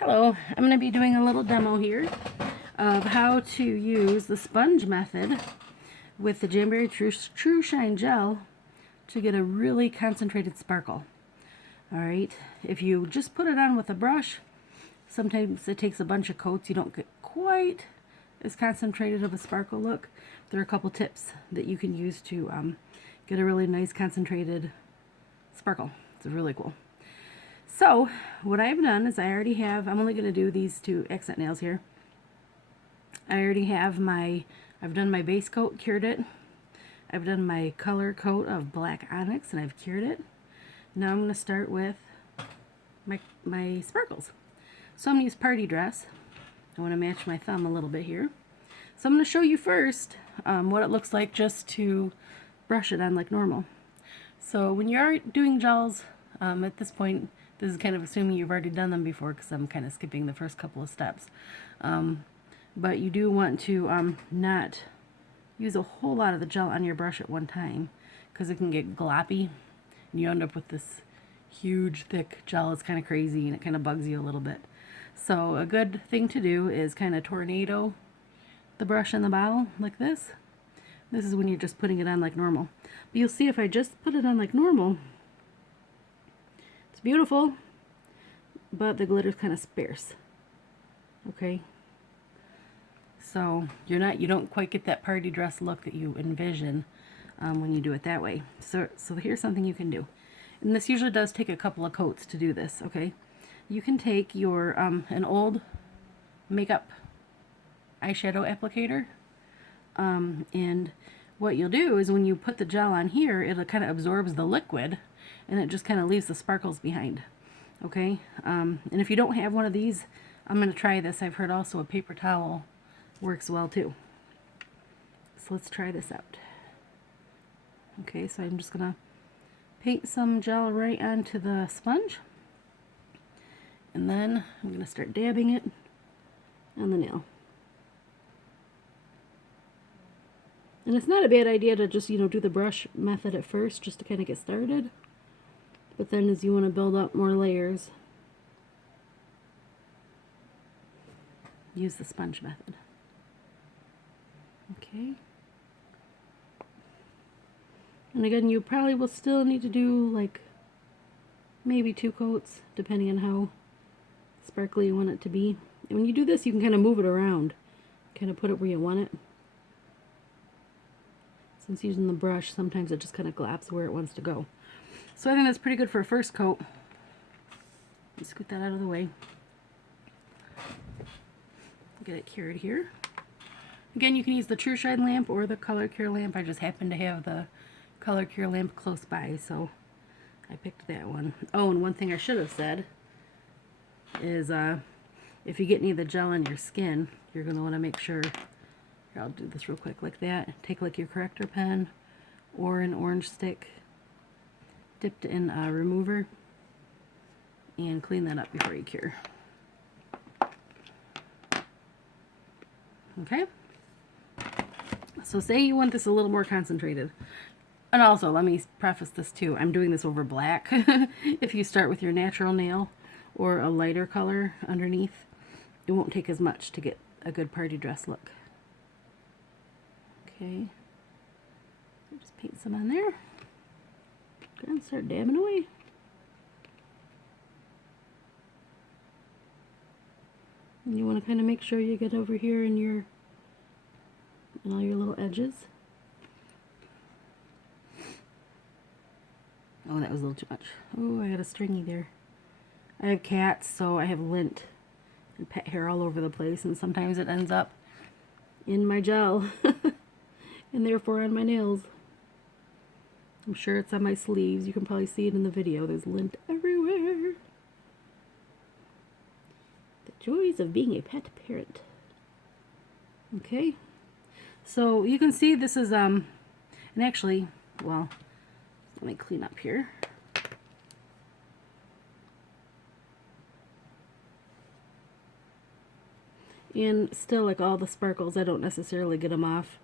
Hello, I'm going to be doing a little demo here of how to use the sponge method with the Jamberry Trushine Gel to get a really concentrated sparkle. Alright, if you just put it on with a brush, sometimes it takes a bunch of coats, you don't get quite as concentrated of a sparkle look. There are a couple tips that you can use to get a really nice concentrated sparkle. It's really cool. So what I've done is I'm only going to do these two accent nails here. I've done my base coat, cured it. I've done my color coat of black onyx and I've cured it. Now I'm going to start with my sparkles. So I'm going to use Party Dress. I want to match my thumb a little bit here. So I'm going to show you first what it looks like just to brush it on like normal. So when you're doing gels, at this point, this is kind of assuming you've already done them before because I'm kind of skipping the first couple of steps. But you do want to not use a whole lot of the gel on your brush at one time because it can get gloppy and you end up with this huge thick gel. It's kind of crazy and it kind of bugs you a little bit. So a good thing to do is kind of tornado the brush in the bottle like this. This is when you're just putting it on like normal. But you'll see if I just put it on like normal, it's beautiful, but the glitter's kind of sparse. Okay, so you don't quite get that party dress look that you envision when you do it that way. So here's something you can do, and this usually does take a couple of coats to do this. Okay, you can take your an old makeup eyeshadow applicator, and what you'll do is when you put the gel on here, it kind of absorbs the liquid and it just kind of leaves the sparkles behind. Okay, and if you don't have one of these, I'm going to try this. I've heard also a paper towel works well too. So let's try this out. Okay, so I'm just going to paint some gel right onto the sponge, and then I'm going to start dabbing it on the nail. And it's not a bad idea to just, do the brush method at first just to kind of get started. But then as you want to build up more layers, use the sponge method. Okay. And again, you probably will still need to do like maybe 2 coats, depending on how sparkly you want it to be. And when you do this, you can kind of move it around, kind of put it where you want it. Since using the brush, sometimes it just kind of glops where it wants to go. So I think that's pretty good for a first coat. Let's scoot that out of the way. Get it cured here. Again, you can use the Trushine lamp or the Color Cure lamp. I just happen to have the Color Cure lamp close by, so I picked that one. Oh, and one thing I should have said is if you get any of the gel on your skin, you're going to want to make sure. Here, I'll do this real quick like that. Take like your corrector pen or an orange stick dipped in a remover and clean that up before you cure. Okay, so say you want this a little more concentrated. And also, let me preface this too, I'm doing this over black. If you start with your natural nail or a lighter color underneath, it won't take as much to get a good party dress look. Okay, just paint some on there. Go and start dabbing away. And you want to kind of make sure you get over here in all your little edges. Oh, that was a little too much. Oh, I got a stringy there. I have cats, so I have lint and pet hair all over the place, and sometimes it ends up in my gel and therefore on my nails. I'm sure it's on my sleeves. You can probably see it in the video. There's lint everywhere. The joys of being a pet parent. Okay, so you can see this is and actually, well, let me clean up here. And still, like all the sparkles, I don't necessarily get them off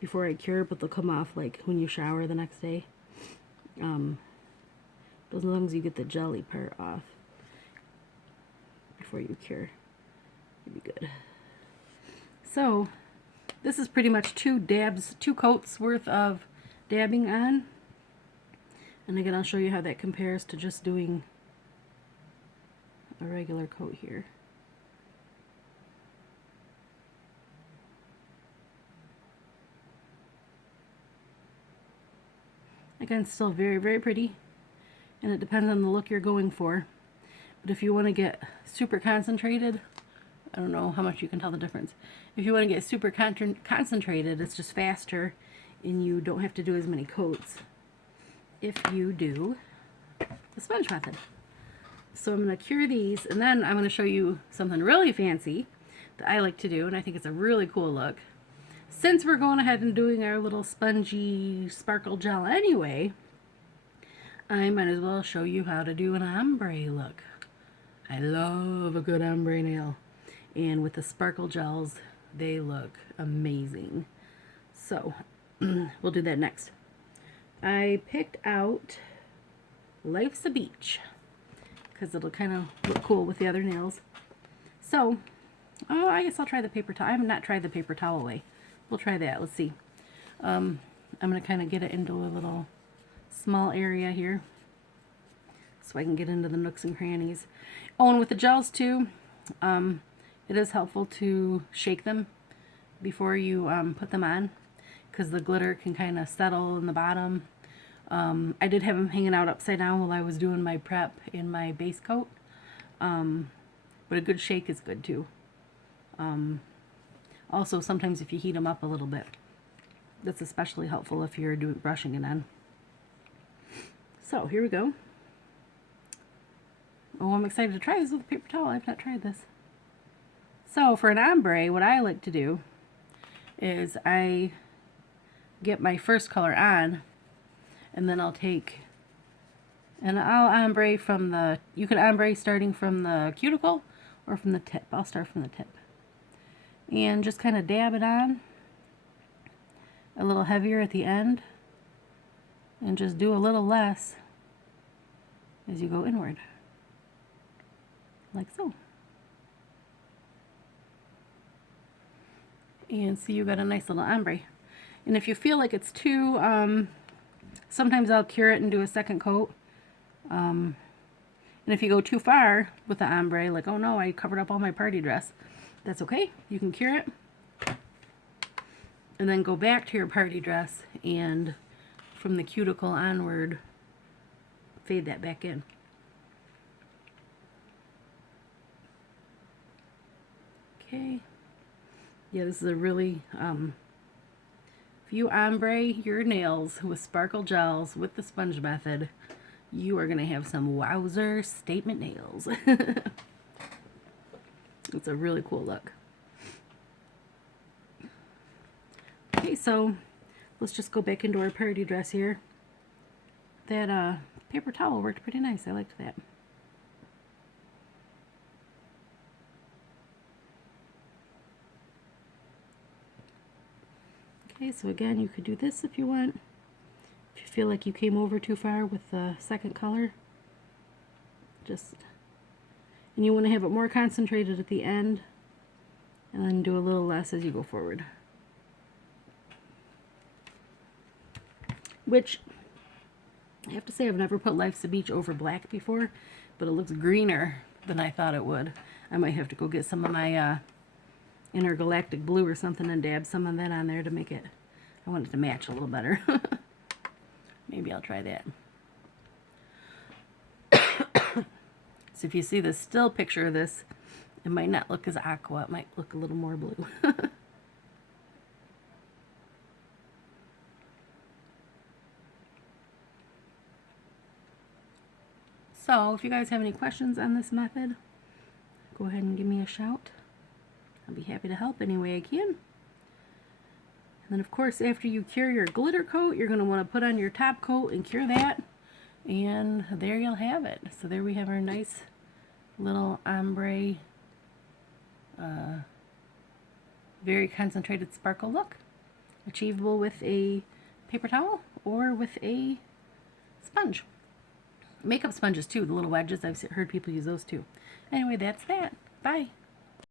before I cure, but they'll come off like when you shower the next day. But as long as you get the jelly part off before you cure. You'd be good. So this is pretty much 2 coats worth of dabbing on. And again, I'll show you how that compares to just doing a regular coat here. Again, still very, very pretty, and it depends on the look you're going for. But if you want to get super concentrated, I don't know how much you can tell the difference. If you want to get super concentrated, it's just faster, and you don't have to do as many coats if you do the sponge method. So I'm going to cure these, and then I'm going to show you something really fancy that I like to do, and I think it's a really cool look. Since we're going ahead and doing our little spongy sparkle gel anyway, I might as well show you how to do an ombre look. I love a good ombre nail, and with the sparkle gels, they look amazing. So we'll do that next. I picked out Life's a Beach because it'll kind of look cool with the other nails. So, I guess I'll try the paper towel. I have not tried the paper towel way. We'll try that. Let's see. I'm going to kind of get it into a little small area here so I can get into the nooks and crannies. Oh, and with the gels too, it is helpful to shake them before you put them on, because the glitter can kind of settle in the bottom. I did have them hanging out upside down while I was doing my prep in my base coat, but a good shake is good too. Also, sometimes if you heat them up a little bit, that's especially helpful if you're brushing it on. So here we go. Oh, I'm excited to try this with a paper towel. I've not tried this. So for an ombre, what I like to do is I get my first color on, and then I'll take, and I'll ombre from the, you can ombre starting from the cuticle or from the tip. I'll start from the tip. And just kind of dab it on a little heavier at the end, and just do a little less as you go inward, like so. And see, you got a nice little ombre. And if you feel like it's too, sometimes I'll cure it and do a second coat. And if you go too far with the ombre, like, oh no, I covered up all my party dress, that's okay. You can cure it and then go back to your party dress, and from the cuticle onward, fade that back in. Okay. Yeah, this is a really, if you ombre your nails with sparkle gels with the sponge method, you are going to have some wowzer statement nails. It's a really cool look. Okay, so let's just go back into our party dress here. That paper towel worked pretty nice. I liked that. Okay, so again, you could do this if you want. If you feel like you came over too far with the second color, and you want to have it more concentrated at the end, and then do a little less as you go forward. Which, I have to say, I've never put Life's a Beach over black before, but it looks greener than I thought it would. I might have to go get some of my intergalactic blue or something and dab some of that on there to make it, I want it to match a little better. Maybe I'll try that. So if you see the still picture of this, it might not look as aqua, it might look a little more blue. So if you guys have any questions on this method, go ahead and give me a shout. I'll be happy to help any way I can. And then of course, after you cure your glitter coat, you're going to want to put on your top coat and cure that. And there you'll have it. So there we have our nice little ombre, very concentrated sparkle look. Achievable with a paper towel or with a sponge. Makeup sponges too, the little wedges, I've heard people use those too. Anyway, that's that. Bye.